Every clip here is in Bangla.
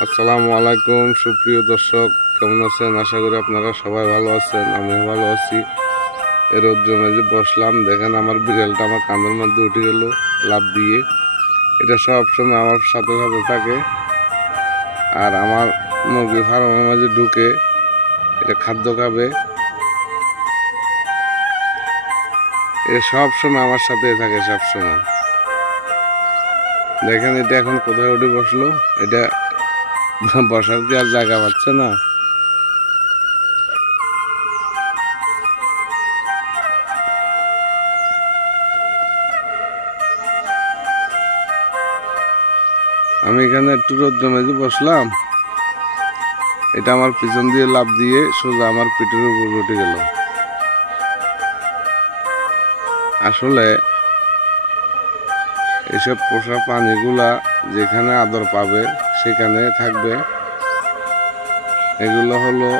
আসসালামু আলাইকুম, সুপ্রিয় দর্শক, কেমন আছেন? আশা করি আপনারা সবাই ভালো আছেন, আমিও ভালো আছি। এ রোদ্র মেঝে বসলাম, দেখেন আমার বিড়ালটা আমার কাঁধের মধ্যে উঠে গেল লাভ দিয়ে। এটা সব সময় আমার সাথে সাথে থাকে। আর আমার মুরগি ফার্মের মাঝে ঢুকে এটা খাদ্য খাবে। এটা সব সময় আমার সাথে থাকে সব সময় দেখেন এটা এখন কোথায় উঠে বসল? এটা বসার কি আর জায়গা পাচ্ছে না। আমি এখানে একটু রোদ্র মেঝে বসলাম। এটা আমার পিছন দিয়ে লাভ দিয়ে সোজা আমার পিঠের উপর উঠে গেল। আসলে এসব পোষা প্রাণীগুলা যেখানে আদর পাবে, সেখানে থাকবে। এগুলো হলো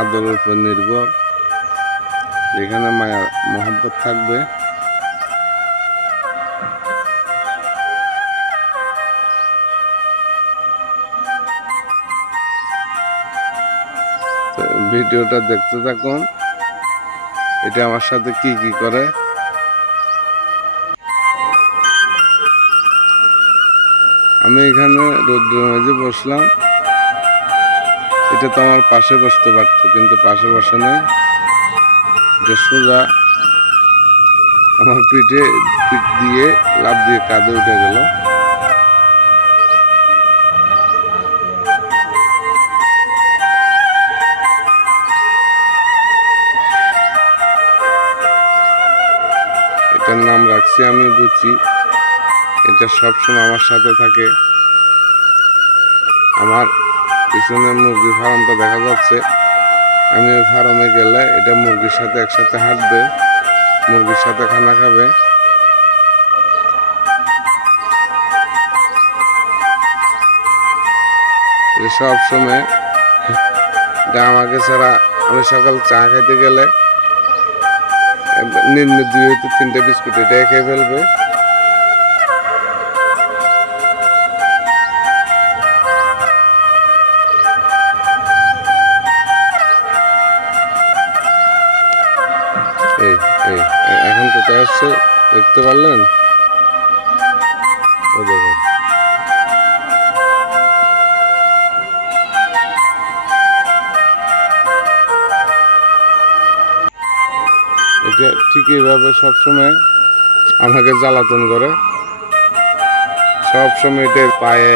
আদরের উপর নির্ভর। যেখানে মায়া মহব্বত থাকবে। ভিডিওটা দেখতে থাকুন। এটা আমার সাথে কি কি করে? আমি এখানে রৌদ্রের মাঝে বসলাম। এটা তো আমার পাশে বসতে পারতো, কিন্তু পাশে বসে নেই। যে সোজা আমার পিঠে পিঠ দিয়ে লাভ দিয়ে কাঁধে উঠে গেল। এটার নাম রাখছি আমি বুঝি এটা সবসময় আমার সাথে থাকে। আমার পিছনে মুরগির ফার্মটা দেখা যাচ্ছে। আমি ওই ফার্মে গেলে এটা মুরগির সাথে একসাথে হাঁটবে, মুরগির সাথে খানা খাবে। সব সময় এটা আমাকে ছাড়া আমি সকাল চা খাইতে গেলে নিম্ন দুই হইতে তিনটে বিস্কুট এটা খেয়ে ফেলবে। আসছে, দেখতে পারলেন? এটা ঠিক এইভাবে সবসময় আমাকে জ্বালাতন করে। সবসময় এটা পায়ে,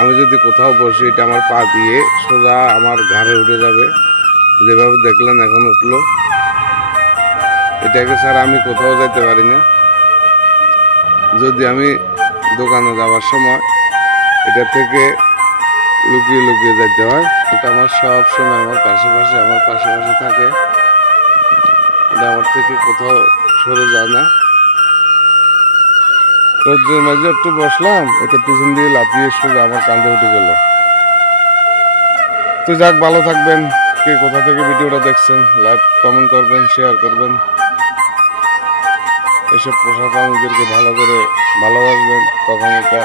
আমি যদি কোথাও বসি, এটা আমার পা দিয়ে সোজা আমার ঘাড়ে উঠে যাবে। যেভাবে দেখলেন, এখন উঠল। এটাকে স্যার আমি কোথাও যাইতে পারি না যদি আমি দোকানে যাওয়ার সময় এটা থেকে লুকিয়ে লুকিয়ে যাইতে হয়, এটা আমার সব সময় আমার পাশে পাশে আমার পাশে পাশে থাকে। এটা আমার থেকে কোথাও সরে যায় না। রোদ্রের মাঝে একটু বসলাম, এটা পিছন দিয়ে লাফিয়ে সোজা আমার কান্দে উঠে গেল। তো যাক, ভালো থাকবেন। কে কোথা থেকে ভিডিওটা দেখছেন, লাইক, কমেন্ট করবেন, শেয়ার করবেন। এসব পোষা প্রাণীদেরকে ভালো করে ভালোবাসবেন তখন এটা